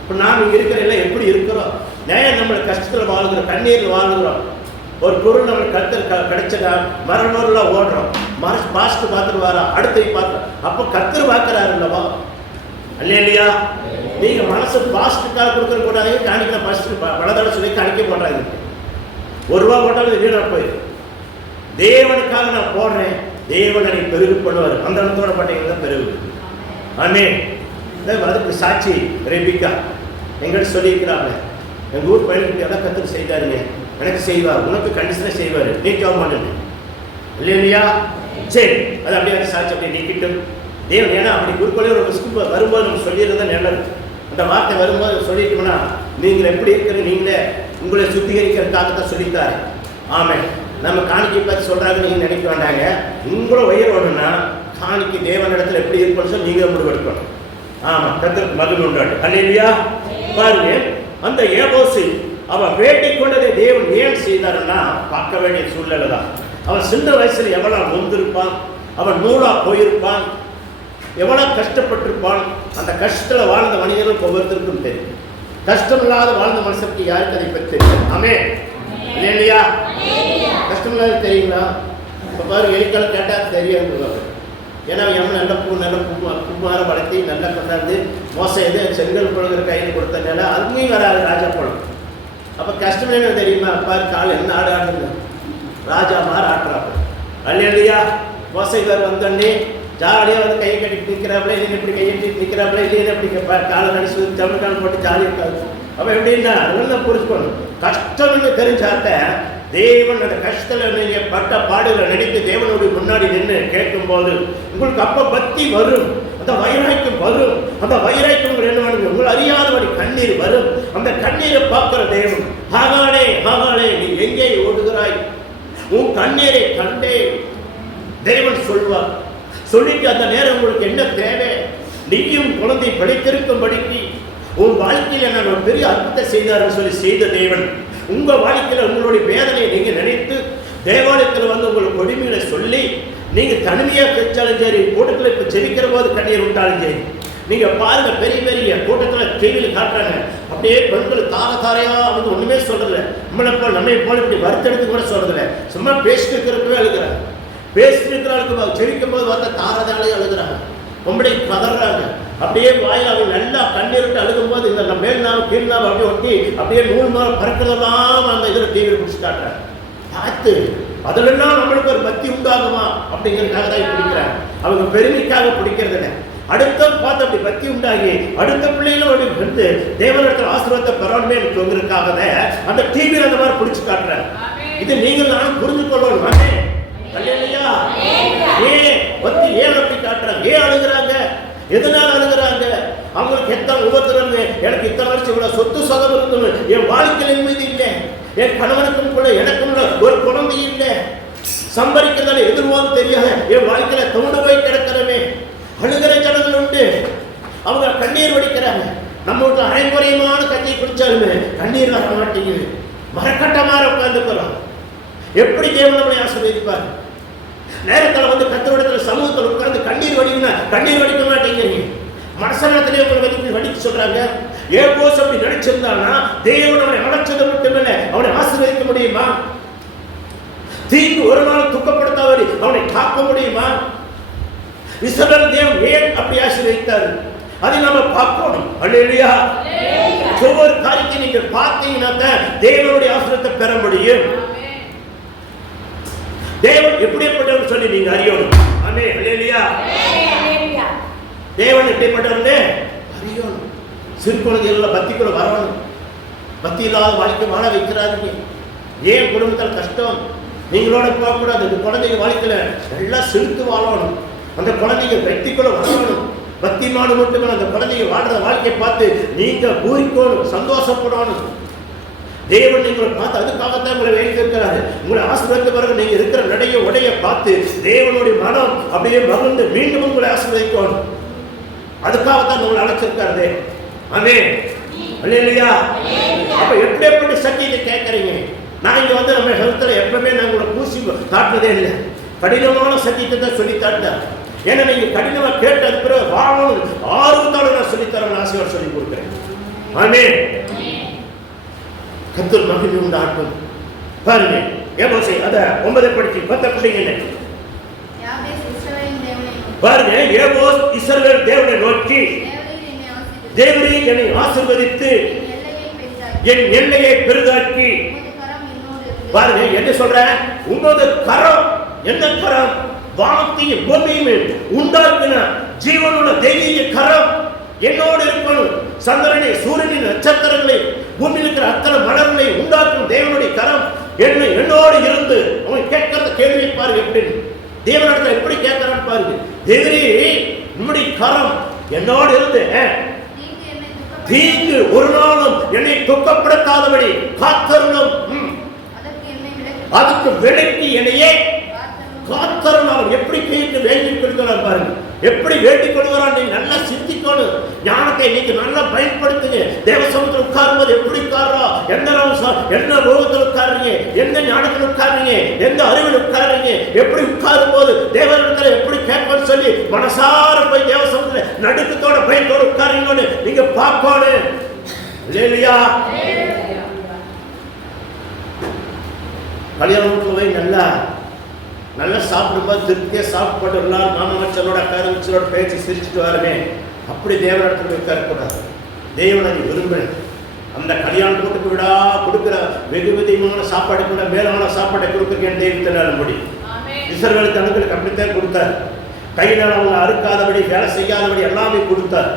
இப்போ நாம் இங்கே இருக்கிற எல்லாம் எப்படி இருக்கிறோம்? நேரம் நம்ம கஷ்டத்தில் வாழ்கிறோம், கண்ணீரில் வாழ்கிறோம். ஒரு பொருள் நம்மளுக்கு கருத்து கிடைச்சதா மரணூர்ல ஓடுறோம், பாஸ்ட் பார்த்துட்டு வர அடுத்த பார்த்து, அப்போ கர்த்தர் பார்க்கிறாரு இல்லவா? இல்லையா? நீங்க மனசு பாஸ்டுக்காக கொடுக்கற கூடாது. காணிக்கிற பாஸ்ட் வளதோட சொல்லி காணிக்க போடுறாங்க. ₹1 போட்டாலும் வீணா போயிடும். தேவனுக்காக நான் போடுறேன், தேவனை பெருகு பண்ணுவார். அந்த இடத்தோட பட்டீங்கன்னா பெருகு. ஆமே. அதுக்கு சாட்சி ரெபிகா எங்கிட்ட சொல்லியிருக்கிறாங்க, எங்கள் ஊர் பையனுக்கு எல்லாம் கற்றுக்கு செய்தாருங்க, எனக்கு செய்வார், உனக்கு கண்டிஷனாக செய்வார், நீ ஜாப் பண்ணுங்க இல்லையா? சரி, அது அப்படியே சாட்சி அப்படியே நீக்கிட்டும் தேவன். ஏன்னா அப்படி குறுக்கோளே ஒரு ஸ்கூல் வரும்போது நம்ம சொல்லியிருந்தா நல்லது. அந்த வார்த்தை வரும்போது சொல்லிட்டோம்னா நீங்கள் எப்படி இருக்கிற நீங்களே உங்களை சுத்திகரிக்கிறதுக்காகத்தான் சொல்லித்தாரு. ஆமாம். நம்ம காணிக்கை பற்றி சொல்கிறாங்க நீங்கள் நினைக்க வேண்டாங்க. உங்களை உயரணும்னா காணிக்கை தேவனிடத்தில் எப்படி இருக்குன்னு சொல்லி நீங்கள் முடிவெடுக்கணும். ஆமாம், கர்த்தருக்கு மகிமை உண்டாட்டு. அல்லேலூயா. பாருங்க, அந்த ஏபோசு அவன் வேண்டிக் கொண்டதை தேவன் ஏன் செய்தாருன்னா பார்க்க வேண்டிய சூழ்நிலை தான். அவன் சின்ன வயசுல எவ்வளவு நொந்திருப்பான், அவன் நூலா போயிருப்பான், எவ்வளவு கஷ்டப்பட்டிருப்பான். அந்த கஷ்டத்தில் வாழ்ந்த மனிதர்களுக்கு ஒவ்வொருத்தருக்கும் தெரியும். கஷ்டம் இல்லாத வாழ்ந்த மனுஷனுக்கு யாருக்கு அதை பற்றி தெரியும்? ஆமே இல்லையா? கஷ்டம் இல்லாத தெரியுங்களா? இப்போ பாரு, எலிக்கால கேட்டால் தெரியாது. ஏன்னா எவன் நல்ல பூமார வளர்த்தி நல்லா கொண்டாந்து மோசம் எது செங்கல் குழந்தை கையில் கொடுத்தனால அதுவும் வராது ராஜா பழம். அப்போ கஷ்டம் என்ன தெரியுமா? பாரு, கால் என்ன ஆடு ஆடுங்க, ராஜா மாற ஆட்டுறாப்ப. அல்லையா? மோசைக்கார் வந்தோடனே ஜாலியாக வந்து கையை கட்டிட்டு நிற்கிறாப்புல, இல்லைன்னு இப்படி கையை கட்டிட்டு நிற்கிறாப்புல, இல்லைன்னு அப்படி காலை நடிச்சு தமிழ் கால் போட்டு ஜாலியாக இருக்காது. அப்போ எப்படின்னா அதெல்லாம் புரிஞ்சுக்கணும். கஷ்டம்னு தெரிஞ்சாத்த தேவன் அந்த கஷ்டத்தில் நீங்கள் பட்ட பாடுகளை நடித்து தேவனுடைய முன்னாடி நின்று கேட்கும்போது உங்களுக்கு அப்போ பக்தி வரும், அந்த வைராக்கியம் வரும். அந்த வைராக்கியம் என்ன பண்ணுங்க, உங்களை அறியாதபடி கண்ணீர் வரும். அந்த கண்ணீரை பார்க்கிற தேவன், ஆகானே ஆகானே நீ எங்கே ஓடுகிறாய், உன் கண்ணீரை கண்டே தேவன் சொல்வார். சொல்லிட்டு அந்த நேரம் உங்களுக்கு என்ன தேவை, நீயும் குழந்தை படித்திருக்கும்படிக்கு உன் வாழ்க்கையில் நான் ஒரு பெரிய அற்புதத்தை செய்தார்னு சொல்லி செய்த தேவன் உங்க வாழ்க்கையில் உங்களுடைய வேதனையை நீங்க நினைத்து தேவாலயத்தில் வந்து உங்களுக்கு கொடுமைகளை சொல்லி நீங்க தனிமையாக பெற்றாலும் சரி, கூட்டத்தில் இப்போ ஜெபிக்கிற போது கண்ணீர் விட்டாலும் சரி, நீங்க பாருங்க பெரிய பெரிய கூட்டத்தில் டிவியில் காட்டுறாங்க, அப்படியே பெண்கள் தாரையா வந்து ஒண்ணுமே சொல்றதில்ல. நம்மளை போல இப்படி வருத்தெடுத்து கூட சொல்றதில்ல, சும்மா பேசிட்டு இருக்கிறதுவே அழுகிறாங்க. பேசிட்டு இருக்கிறாளுக்கு ஜெபிக்கும் போது பார்த்தா தாரதாலே அழுகிறாங்க, பொம்பளை கதறாங்க. அப்படியே வாயில் அவங்க நல்லா கண்ணீரிட்டு அழுகும் போது இந்த மேல்நாள் கீழ்நாள் அப்படியே ஒட்டி அப்படியே 100 நாள் பறக்கிறதெல்லாம் அந்த இதில் டிவியில் பிடிச்சி காட்டுறாங்க. பார்த்து அதிலெல்லாம் நம்மளுக்கு ஒரு பக்தி உண்டாகுமா அப்படிங்கிறதுக்காக தான் பிடிக்கிறாங்க. அவங்க பெருமைக்காக பிடிக்கிறது இல்லை. அடுத்த பார்த்து அப்படி பக்தி உண்டாகி அடுத்த பிள்ளைகளும் அப்படி வந்து தேவனிடத்தில் ஆசீர்வாதத்தை பெறணுமே சொல்றதுக்காக அந்த டிவியில் அந்த மாதிரி பிடிச்சி காட்டுறாங்க. இது நீங்கள் நானும் புரிஞ்சு கொள்ளணும். அல்லேலூயா. ஏன் பக்தி ஏன் அப்படி காட்டுறாங்க, ஏன் அழுகிறாங்க, எதனால அழுகிறாங்க? அவங்களுக்கு எத்தனை உபத்திரம், எனக்கு இத்தனை வருஷம் இவ்வளவு சொத்து சதம் இருக்கணும், என் வாழ்க்கையின் மீது இல்லை, என் கணவனுக்கும் கூட எனக்கும் ஒரு குழந்தை இல்லை, சம்பரிக்கிறதால எதிர்வான்னு தெரியாது, என் வாழ்க்கையில தோண்டு போய் கிடக்கிறமே. அழுகிற ஜனங்கள் உண்டு, அவங்க கண்ணீர் வடிக்கிறாங்க. நம்ம வீட்டு அரைமுறையமான கஞ்சி குடிச்சாலுமே கண்ணீர் வர மாட்டேங்குது, மரக்கட்டமாற உட்கார்ந்துக்கிறோம். எப்படி தேவன் நம்மளை ஆசீர்வதிப்பார்? நேரத்தில் வந்து கர்த்தரிடத்தில் சமூகத்தில் உட்கார்ந்து கண்ணீர் வடிக்கணும், கண்ணீர் வடிக்க மாட்டேங்கிறீங்க. மனசனத்திலே உங்களை வடிக்க சொல்றாங்க. ஏபோஸ் அப்படி நடிச்சிருந்தானா தேவன் அவனை அழைச்சது மட்டுமில்லை, அவனை ஆசீர்வதிக்க முடியுமா? தீங்கு ஒரு நாள் துக்கப்படுத்தாதபடி அவனை காக்க முடியுமா? இஸ்ரவேல் தேவன் ஏன் அப்படி ஆசீர்வதித்தார், அதை நாம பார்க்கணும். அல்லேலூயா. ஒவ்வொரு காரியத்தை நீங்க பார்த்தீங்கன்னா தான் தேவனுடைய ஆசீர்வாதத்தை பெற முடியும். தேவன் எப்படிப்பட்டவர் சொல்லி நீங்க அறியணும். ஆமே அல்லேலூயா. தேவன் எப்படிப்பட்டவர்னு அறியணும். சிறு குழந்தைகள பக்திக்குள்ள வரணும். பக்தி இல்லாத வாழ்க்கை வாழ வைக்கிறாருங்க. ஏன் குடும்பத்தில் கஷ்டம் நீங்களோட போகக்கூடாது. இந்த குழந்தைங்க வாழ்க்கையில எல்லாம் செலுத்து வாழணும். அந்த குழந்தைங்க பக்திக்குள்ள வரணும். பக்திமானு மட்டுமே அந்த குழந்தைங்க வாழ்ற வாழ்க்கையை பார்த்து நீங்க பூரிக்கணும், சந்தோஷப்படணும். தேவன் நீங்களை பார்த்து அதுக்காகத்தான் உங்களை வைத்திருக்கிறாரு. உங்களை ஆசீர்வதித்த பிறகு நீங்க இருக்கிற நடைய உடைய பார்த்து தேவனுடைய மனம் அப்படியே மகிழ்ந்து மீண்டும் உங்களை ஆசீர்வதிக்கணும். அதுக்காகத்தான் உங்களை அழைச்சிருக்காரு. ஆமென் அல்லேலூயா. அப்ப எப்படி சத்தியத்தை கேட்கறீங்க? நான் இங்க வந்து நம்ம ஹெல்த்ல எப்பவுமே நான் உங்களை பூசி காட்டுறதே இல்லை. கடினமான சத்தியத்தை தான் சொல்லி காட்டார். ஏன்னா நீங்க கடினமா கேட்டது பிறகு வாழணும் ஆர்வத்தோட நான் சொல்லித்தரேன், ஆசையோடு சொல்லி கொடுக்குறேன். ஆமென். கர்த்தர் மகிமை உண்டாட்டும். பாருங்க ஏமோசை அத 9 படிச்சு 10 படிங்க. பாருங்க ஏமோஸ் இஸ்ரவேல் தேவனை நோக்கி, தேவரீர் என்னை ஆசீர்வதித்து என் எல்லையை பெரிதாக்கி. பாருங்க என்ன சொல்ற, உங்களோட கரம், என்ன கரம்? வானத்தையும் பூமியையும் உண்டாக்கின ஜீவனுள்ள தெய்வீக கரம் என்னோடு இருக்கணும். சந்திரனை, சூரியனின் நட்சத்திரங்களை, பூமியில் இருக்கிற அத்தனை மலர்களை உண்டாக்கும் தேவனுடைய கரம் என்னோடு இருந்து. அவங்க கேட்கறத கேள்வி பாருங்க, எப்படி தேவனிடத்துல எப்படி கேட்கறான்னு பாருங்க. தேவரே நம்முடைய கரம் என்னோடு இருந்து தீங்கு ஒரு நாளும் என்னை துக்கப்படுத்தாதபடி காத்தருளும். அதுக்கு விலக்கி என்னையே காத்தருளும். எப்படி கேட்டு வேண்டிக் கொள்கிறார் பாருங்க, எப்படி வேண்டிக் கொள்கிறான். நீங்க நல்லா சிந்திக்கணும். ஞானத்தை இன்னைக்கு நல்லா பயன்படுத்துங்க. தேவ சமூகத்தில் உட்காரும்போது எப்படி உட்கார்றா, என்ன ரோகத்தில் உட்காருங்க, எந்த ஞானத்தில் உட்காருங்க, எந்த அறிவில் உட்காருங்க, எப்படி உட்காரும் போது தேவனிடத்தில் எப்படி கேட்போம்னு சொல்லி மனசார போய் தேவ சமூகத்தில் நடுக்கத்தோட பயத்தோட உட்காருங்கன்னு நீங்க பார்க்கணும். இல்லையா? கல்யாணத்துக்கு போய் நல்லா சாப்பிடும்போது திருப்தியா சாப்பிட்டு எல்லாரும் மாமச்சலோட அக்காரச்சலோட பேச்சு சிரிச்சுட்டு வரமே, அப்படி தேவனிடத்துல இருக்கக்கூடாது. தேவனை விரும்புறேன். அந்த கல்யாண கூட்டுக்கு விடா கொடுக்குற வெகு விதமான சாப்பாடு கூட மேலான சாப்பாட்டை கொடுக்குறேன் தெய்வத்தினால முடியும். இஸ்ரவேல் தனங்களுக்கு அப்படித்தான் கொடுத்தார். கையினால் அவங்க அறுக்காதபடி, வேலை செய்யாதபடி எல்லாமே கொடுத்தார்.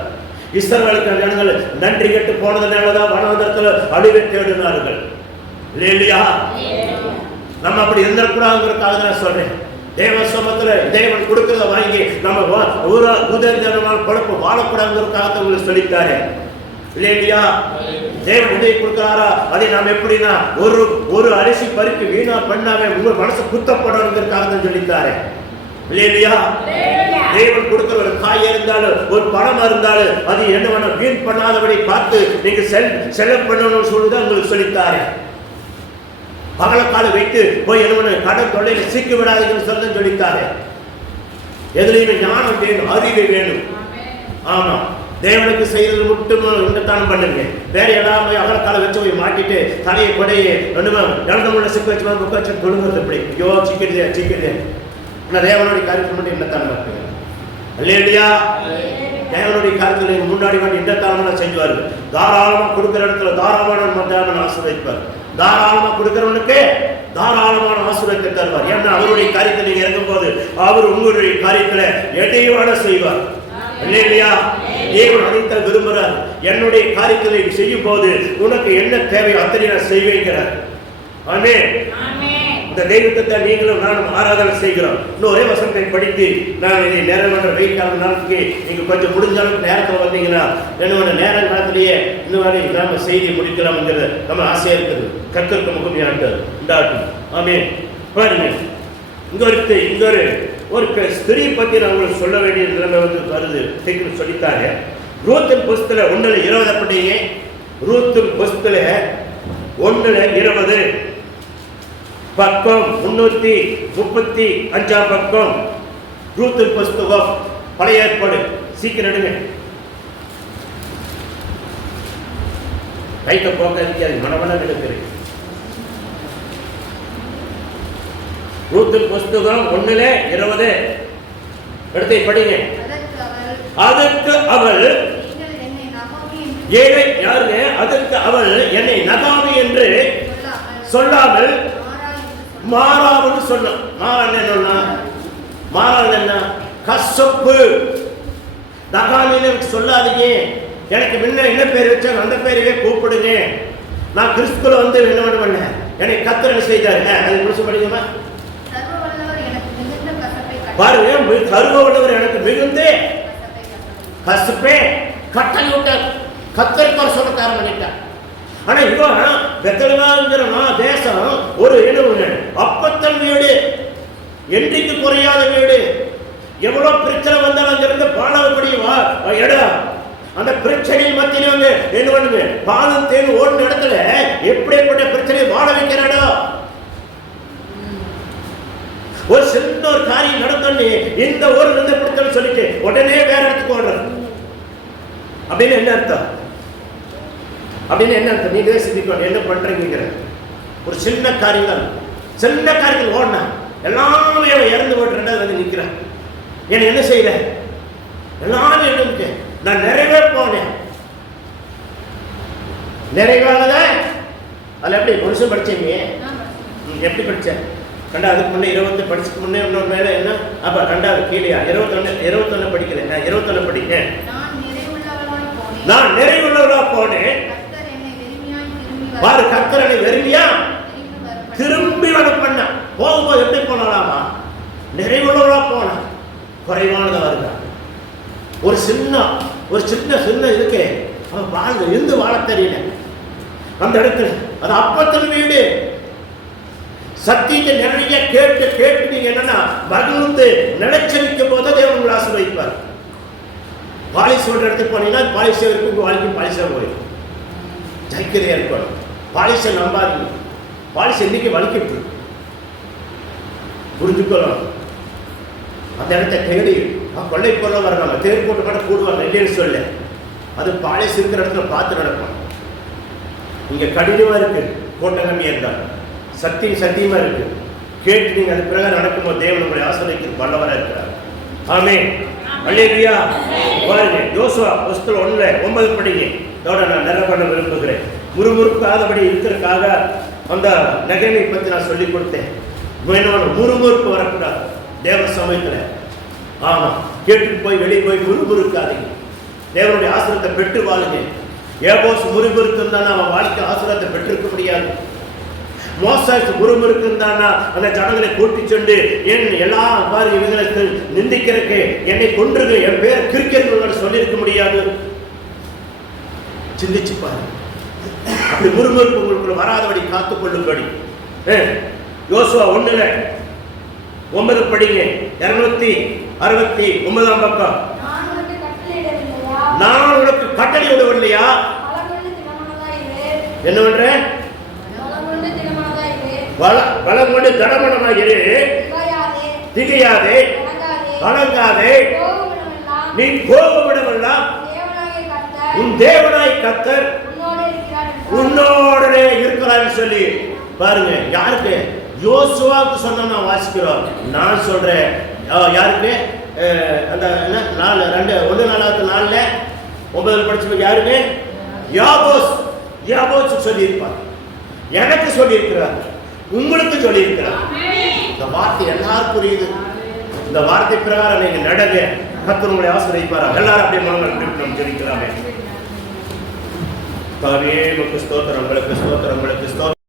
இஸ்ரவேலுக்கு ஜனங்கள் நன்றி கெட்டு போனதுனாலதான் வனாந்தரத்துல அழிவை தேடினார்கள். இல்லையா? நம்ம அப்படி இருந்துடக்கூடாதுங்கிறதுக்காக நான் சொல்றேன். தேவ சமத்துல தேவன் கொடுக்கிறத வாங்கி நம்ம உதவிதனமான குழப்ப வாழக்கூடாதுங்கிறதுக்காக உங்களுக்கு சொல்லிட்டாரு. இல்லையா? தேவன் உதவி கொடுக்கிறாரா, அதை நாம் எப்படின்னா ஒரு அரிசி பறிக்கு வீணா பண்ணாம உங்க மனசு குத்தப்படணுங்கிறதுக்காக தான் சொல்லிட்டாரு. இல்லையா? தேவன் கொடுக்கிற ஒரு காய் இருந்தாலும் ஒரு பணமா இருந்தாலும் அது என்ன வேணா வீண் பண்ணாதபடி பார்த்து நீங்க செலவு பண்ணணும்னு சொல்லிதான் உங்களுக்கு சொல்லித்தாரு. பகலக்கால வைத்து போய் என்ன கடன் தொல்லையில சிக்கி விடாதீங்கன்னு சொல்ல சொல்லித்தாரு. எதுலையுமே ஞானம் வேணும், அறிவு வேணும். ஆமா, தேவனுக்கு செய்யறது மட்டும் தானம் பண்ணுங்க. வேற எல்லாமே அகலக்கால வச்சு போய் மாட்டிட்டு தலையை கொடையை இழந்தமுள்ள சிக்க வச்சு முக்க வச்சு கொடுங்கிறது எப்படி ஐயோ சிக்கிடுதே. ஆனால் தேவனுடைய காரியத்தில் மட்டும் என்ன தானம் பண்ணுங்க. இல்லையா? தேவனுடைய காரியத்தில் முன்னாடி வந்து இந்த தானம் செஞ்சுவாரு. தாராளமா கொடுக்கிற இடத்துல தாராளமான ஆசீர்வதிப்பார். தாராளமா கொடுக்கிறவனுக்கு தாராளமான ஆசீர்வாதத்தை தருவார். ஏன்னா அவருடைய காரியத்தை நீங்க இறங்கும் போது அவர் உங்களுடைய காரியத்துல எதையோட செய்வார். இல்லையா? தேவன் அனைத்த விரும்புகிறார். என்னுடைய காரியத்தை செய்யும் போது உனக்கு என்ன தேவை அத்தனை நான் செய்வேங்கிறார். ஆமென். இந்த தெய்வத்தை நீங்களும் நானும் ஆராதனை செய்கிறோம். இன்னும் ஒரே வசனத்தை படித்து நான் இதை நேரம் வெயிட்டான நாளுக்கு நீங்க கொஞ்சம் முடிஞ்ச அளவுக்கு நேரத்தில் வந்தீங்கன்னா என்னோட நேர காலத்திலேயே இன்னும் நாம செய்தி முடிக்கலாம்ங்கிறது நம்ம ஆசையா இருக்குது. கர்த்தருக்கு முகமையாட்டு உண்டாட்டும். ஆமென். பாருங்க, இங்க ஒரு ஸ்திரீ பத்தி நான் உங்களுக்கு சொல்ல வேண்டிய நிலைமை வருது. சொல்லித்தாரு. ரூத்தின் புஸ்தகத்துல 1:20 அப்படியே. ரூத்தின் புஸ்தகத்துல 1:20 பக்கம் 335 பக்கம். ரூத்தின் புஸ்தகம் பழைய ஏற்பாடு. சீக்கிரம் எடுங்க. கைத்த போக்க இருக்காது, மனவன எடுக்கிறேன். ரூத்தின் புஸ்தகம் 1:20 எடுத்து படிங்க. அதற்கு அவள் ஏழை யாருங்க? அதற்கு அவள் என்னை நகாமி என்று சொல்லாமல் மாறாமல் சொன்ன. மாறால் என்ன? கசப்பு. நகாமின்னு சொல்லாதீங்க. எனக்கு முன்ன என்ன பேர் வச்சாங்க அந்த பேரையே கூப்பிடுங்க. நான் கிறிஸ்துல வந்து என்ன பண்ணேன், என்னை கர்த்தர் செய்தாருங்க. அது முடிச்சு படிக்குமா பாருங்க. சர்வ வல்லவர் எனக்கு மிகுந்த கசப்பே கட்டளை விட்டார். கர்த்தர் சொல்ல காரணம் பண்ணிட்டார். ஆனா இப்போ பெத்தலமாங்கிற தேசம் ஒரு அப்பத்தல் வீடு, என்றைக்கு குறையாத வீடு. எவ்வளவு பிரச்சனை வந்தாலும் அங்கிருந்து பாலவப்படி இடம். அந்த பிரச்சனை மத்தியில வந்து என்ன பண்ணுங்க, பாலும் தேன் ஓடின இடத்துல எப்படிப்பட்ட பிரச்சனை வாழ வைக்கிற இடம். ஒரு சின்ன ஒரு காரியம் நடந்தோன்னு இந்த ஊர்ல இருந்து பிரச்சனை சொல்லிட்டு உடனே வேற இடத்துக்கு ஓடுறது அப்படின்னு என்ன அர்த்தம்? அப்படின்னு என்ன அர்த்தம்? நீங்களே சிந்திக்கணும், என்ன பண்றீங்கிற ஒரு சின்ன காரியம் தான். சின்ன காரியத்தில் ஓடினா எல்லாமே இறந்து போட்டு ரெண்டாவது வந்து நிற்கிறேன். எனக்கு என்ன செய்யல? எல்லாமே இருக்கு. நான் நிறைவே போனேன், நிறைவானத அதில் எப்படி மனுஷன் படிச்சீங்க? எப்படி படித்தேன்? அதுக்கு முன்னே 20 படிச்சுக்கு முன்னே இன்னொரு மேலே என்ன? அப்போ ரெண்டாவது கீழே 21 படிக்கல. நான் 21 படிக்கேன். நான் நிறைவுள்ளவளா போனேன். பாரு, கர்த்தர் என்னை வெறுமையா திரும்பி வர பண்ண. போகும்போது எப்படி போனாலாமா? நிறைவுள்ளவளா போன, குறைவானதா வருங்க. ஒரு சின்ன இதுக்கு அவன் வாழ்ந்து இருந்து வாழ தெரியல. அந்த இடத்துல அது அப்பத்தின் வீடு. சத்தியத்தை நிறைய கேட்டு நீங்க என்னன்னா மகிழ்ந்து நினைச்சரிக்கும் போது தேவன் உங்களை ஆசீர்வதிப்பார். பாலிஷ் சொல்ற இடத்துக்கு போனீங்கன்னா பாலிஷ் இருக்கு, உங்க வாழ்க்கையும் பாலிஷா போயிடும். ஜாக்கிரதையா இருக்கணும். பாலிஷை நம்பாதீங்க. பாலிஷ் இன்னைக்கு வலிக்கிட்டு புரிஞ்சுக்கணும். அந்த இடத்த தேடி கொள்ளை பொருள் வர்றாங்க, தேர் போட்டு கூட கூடுவாங்க இல்லைன்னு சொல்ல. அது பாலிஷ் இருக்கிற இடத்துல பார்த்து நடக்கும். இங்க கடினமா இருக்கு, கோட்டை கம்மியா இருந்தா சத்தியமா இருக்கு. கேட்டு நீங்க அது பிறகு நடக்கும்போது தேவன் உங்களுடைய ஆசீர்வதிக்கு வல்லவரா இருக்கிறார். ஆமென். அல்லேலூயா. பாருங்க, யோசுவா புஸ்தகம் 1:9 படிங்க. இதோட நான் நிறைய பண்ண விரும்புகிறேன். முறுமுறுக்காதபடி இருக்கிறதுக்காக அந்த நகமை பற்றி நான் சொல்லிக் கொடுத்தேன். முறுமுறுப்பு வரக்கூடாது தேவ சமயத்துல. ஆமா, கேட்டு போய் வெளியே போய் முறுமுறுக்காதீங்க. தேவனுடைய ஆசீர்வாதத்தை பெற்று வாழுங்க. ஏபோஸ் முறுமுறுக்குந்தானா அவன் வாழ்க்கை ஆசீர்வாதத்தை பெற்றிருக்க முடியாது. மோசேஸ் முறுமுறுக்குந்தானா அந்த ஜனங்களை கூட்டி சென்று என் எல்லா பாரு இவங்களுக்கு நிந்திக்கிறதுக்கு என்னை கொன்றுங்க, என் பேர் கிரிக்கெட் சொல்லியிருக்க முடியாது. சிந்திச்சு பாரு. அப்படி முறுமுறுப்பு உங்களுக்கு வராதபடி காத்துக் கொள்ளும்படி யோசுவா 1:9 படிங்க. 269 பக்கம். நான் உனக்கு கட்டளை விடவில்லையா? என்ன பண்றேன்? பலம் கொண்டு தடமனமாயிரு, திகையாதே, கலங்காதே, நீ கோபமிடமெல்லாம் உன் தேவனாய் கர்த்தர் உன்னோடனே இருக்கிறான்னு சொல்லி பாருங்க. யாருக்கு? யோசுவாவுக்கு சொன்னா நான் வாசிக்கிறோம். நான் சொல்றேன் யாருக்கு? அந்த 1:4 படிச்சு யாருங்க? யாபோஸ் சொல்லி இருப்பார். எனக்கு சொல்லி இருக்கிறார், உங்களுக்கு சொல்லி இருக்கிறார். இந்த வார்த்தை எல்லாரும் புரியுது. இந்த வார்த்தை பிரகாரம் நீங்க நடங்க, கர்த்தர் உங்களை ஆசீர்வதிப்பார். எல்லாரும் அப்படியே மனங்கள் ஜெபிக்கலாமே. ஸ்தோத்திரம், உங்களுக்கு ஸ்தோத்திரம்.